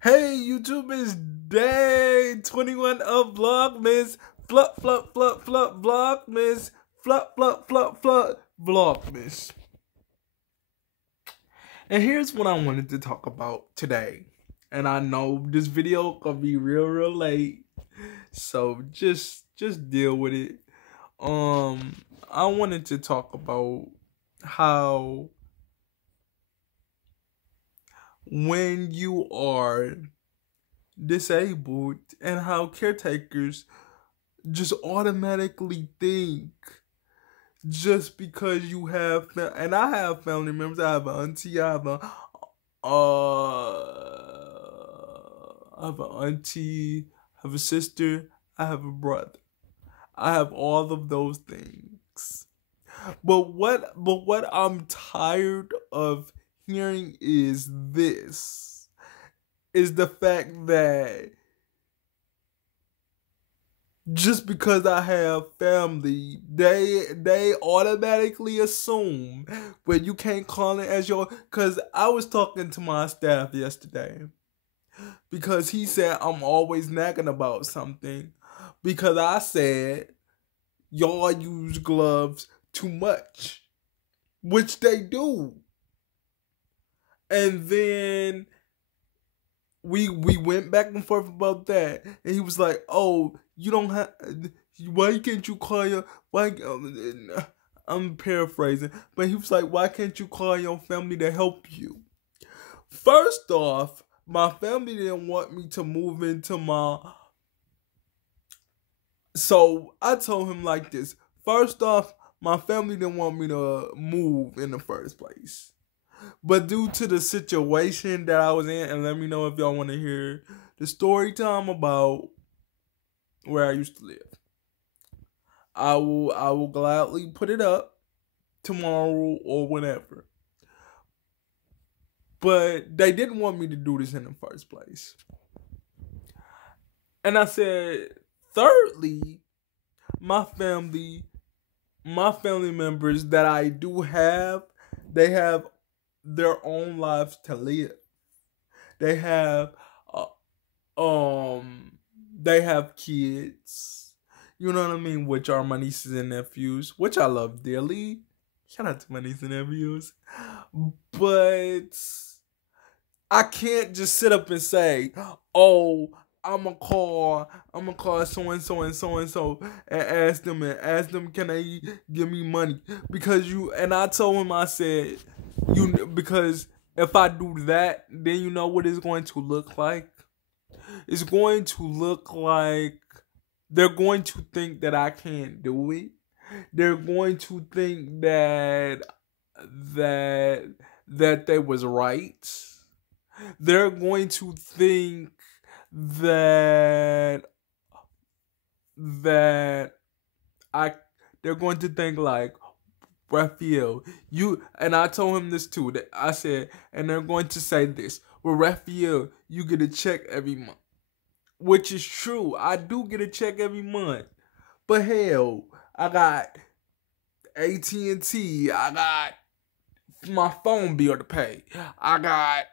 Hey, YouTube, is day 21 of Vlogmas. Vlogmas. Vlogmas. And here's what I wanted to talk about today. And I know this video gonna be real late. So just deal with it. I wanted to talk about how when you are disabled and how caretakers just automatically think just because you have and I have family members. I have an auntie. I have an auntie. I have a sister. I have a brother. I have all of those things. But what I'm tired of hearing is this is the fact that just because I have family, they automatically assume, but you can't call it as your. Cause I was talking to my staff yesterday because he said I'm always nagging about something because I said y'all use gloves too much, which they do, and then we went back and forth about that, and he was like, "Oh, you don't have. Why can't you call your why?" I'm paraphrasing, but he was like, "Why can't you call your family to help you?" First off, my family didn't want me to move into my. So I told him like this. First off, my family didn't want me to move in the first place. But due to the situation that I was in, and let me know if y'all want to hear the story time about where I used to live. I will gladly put it up tomorrow or whenever. But they didn't want me to do this in the first place. And I said, thirdly, my family members that I do have, they have their own lives to live. They have they have kids. You know what I mean? Which are my nieces and nephews, which I love dearly. Shout out to my nieces and nephews. But I can't just sit up and say, "Oh, I'ma call so and so and so and so and ask them can they give me money?" Because I told him, I said, because if I do that, then you know what it's going to look like? It's going to look like they're going to think that I can't do it. They're going to think that they was right. They're going to think that that I they're going to think like, Raphael, you, and I told him this too. That I said, and they're going to say this. Well, Raphael, you get a check every month, which is true. I do get a check every month, but hell, I got AT&T. I got my phone bill to pay. I got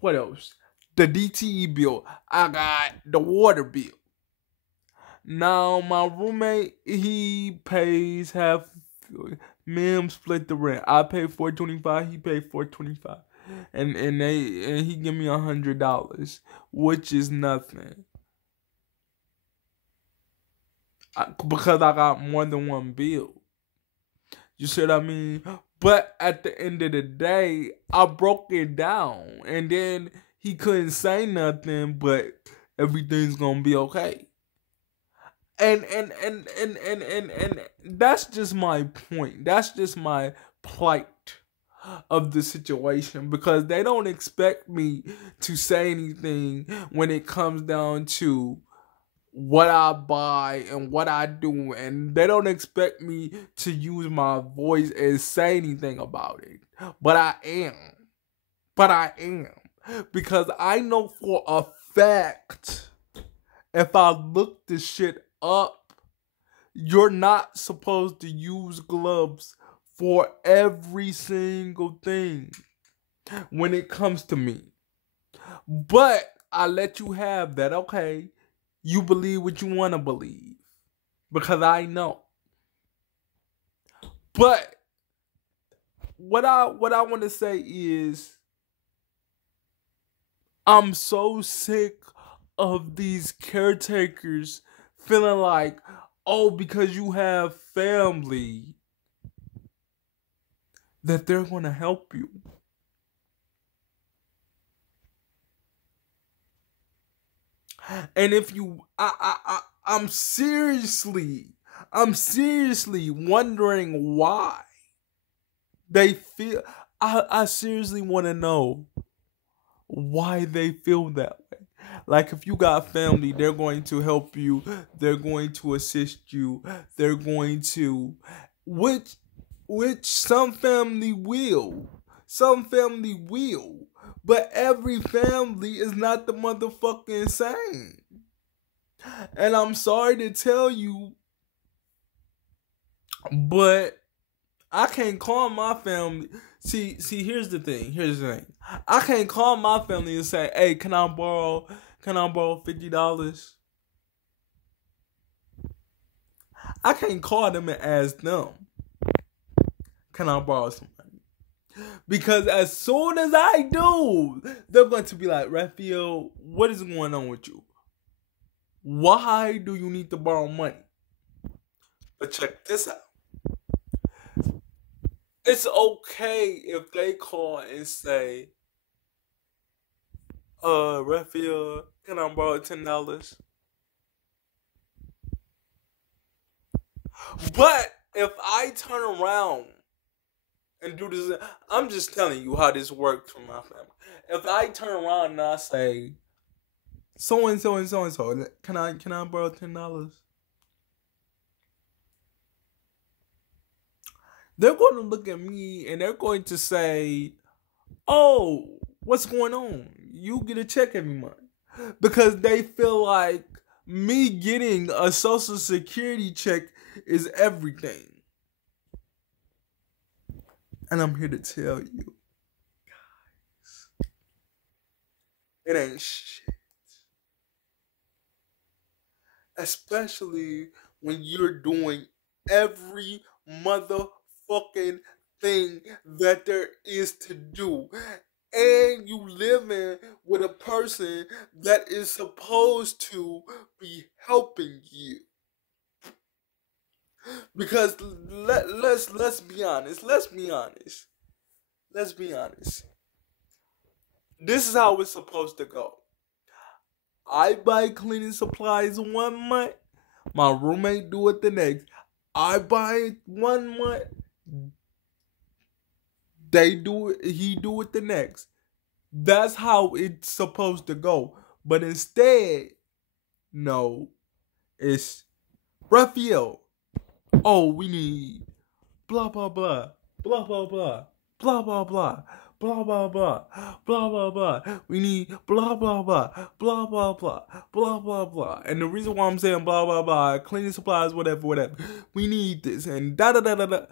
what else? The DTE bill. I got the water bill. Now my roommate, he pays half. Ma'am split the rent. I pay $425. He paid $425, and he give me $100, which is nothing. Because I got more than one bill. You see what I mean? But at the end of the day, I broke it down, and then he couldn't say nothing, but everything's gonna be okay. And that's just my point. That's just my plight of the situation, because they don't expect me to say anything when it comes down to what I buy and what I do, and they don't expect me to use my voice and say anything about it. But I am. Because I know for a fact, if I look this shit up, you're not supposed to use gloves for every single thing when it comes to me. But I let you have that. Okay, you believe what you want to believe because I know. But what I want to say is I'm so sick of these caretakers feeling like, oh, because you have family, that they're going to help you. And if you, I'm seriously wondering why they feel. I seriously want to know why they feel that way. Like if you got family, they're going to help you. They're going to assist you. They're going to, which some family will. Some family will. But every family is not the motherfucking same. And I'm sorry to tell you, but I can't call my family. See, here's the thing. I can't call my family and say, "Hey, can I borrow $50?" I can't call them and ask them, "Can I borrow some money?" Because as soon as I do, they're going to be like, "Raphael, what is going on with you? Why do you need to borrow money?" But check this out. It's okay if they call and say, Raphael, can I borrow $10? But if I turn around and do this, I'm just telling you how this works for my family. If I turn around and I say, so and so and so and so, can I borrow $10? They're going to look at me and they're going to say, "Oh, what's going on? You get a check every month." Because they feel like me getting a social security check is everything. And I'm here to tell you, guys, it ain't shit. Especially when you're doing every motherfucking thing that there is to do. And you living with a person that is supposed to be helping you. Because let's be honest. Let's be honest. This is how it's supposed to go. I buy cleaning supplies 1 month, my roommate do it the next. I buy it 1 month, he do it the next. That's how it's supposed to go. But instead, no, it's Raphael. Oh, we need blah blah blah, blah blah blah, blah blah blah, blah blah blah, blah blah blah. We need blah blah blah, blah blah blah, blah blah blah. And the reason why I'm saying blah blah blah, cleaning supplies, whatever. We need this and da da da da da.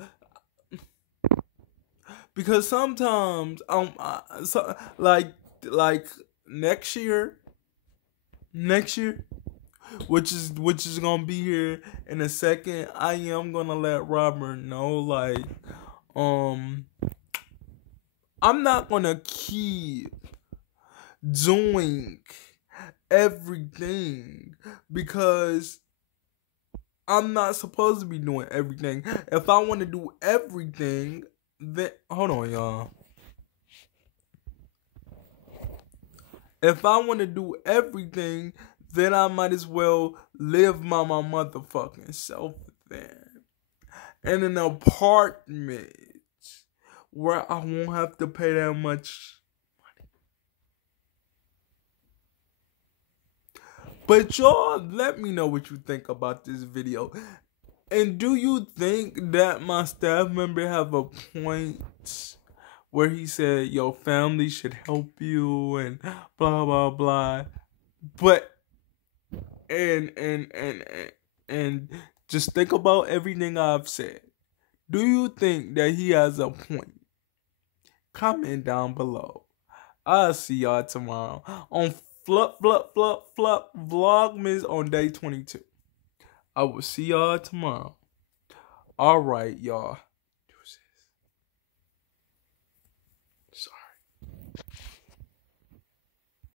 Because sometimes so, like next year, which is gonna be here in a second, I am gonna let Robert know, like, I'm not gonna keep doing everything because I'm not supposed to be doing everything. If I want to do everything, then hold on, y'all. If I want to do everything, then I might as well live my motherfucking self then. In an apartment where I won't have to pay that much money. But y'all, let me know what you think about this video. And do you think that my staff member have a point where he said your family should help you and blah blah blah? But and just think about everything I've said. Do you think that he has a point? Comment down below. I'll see y'all tomorrow on Flup Vlogmas on day 22. I will see y'all tomorrow. All right, y'all.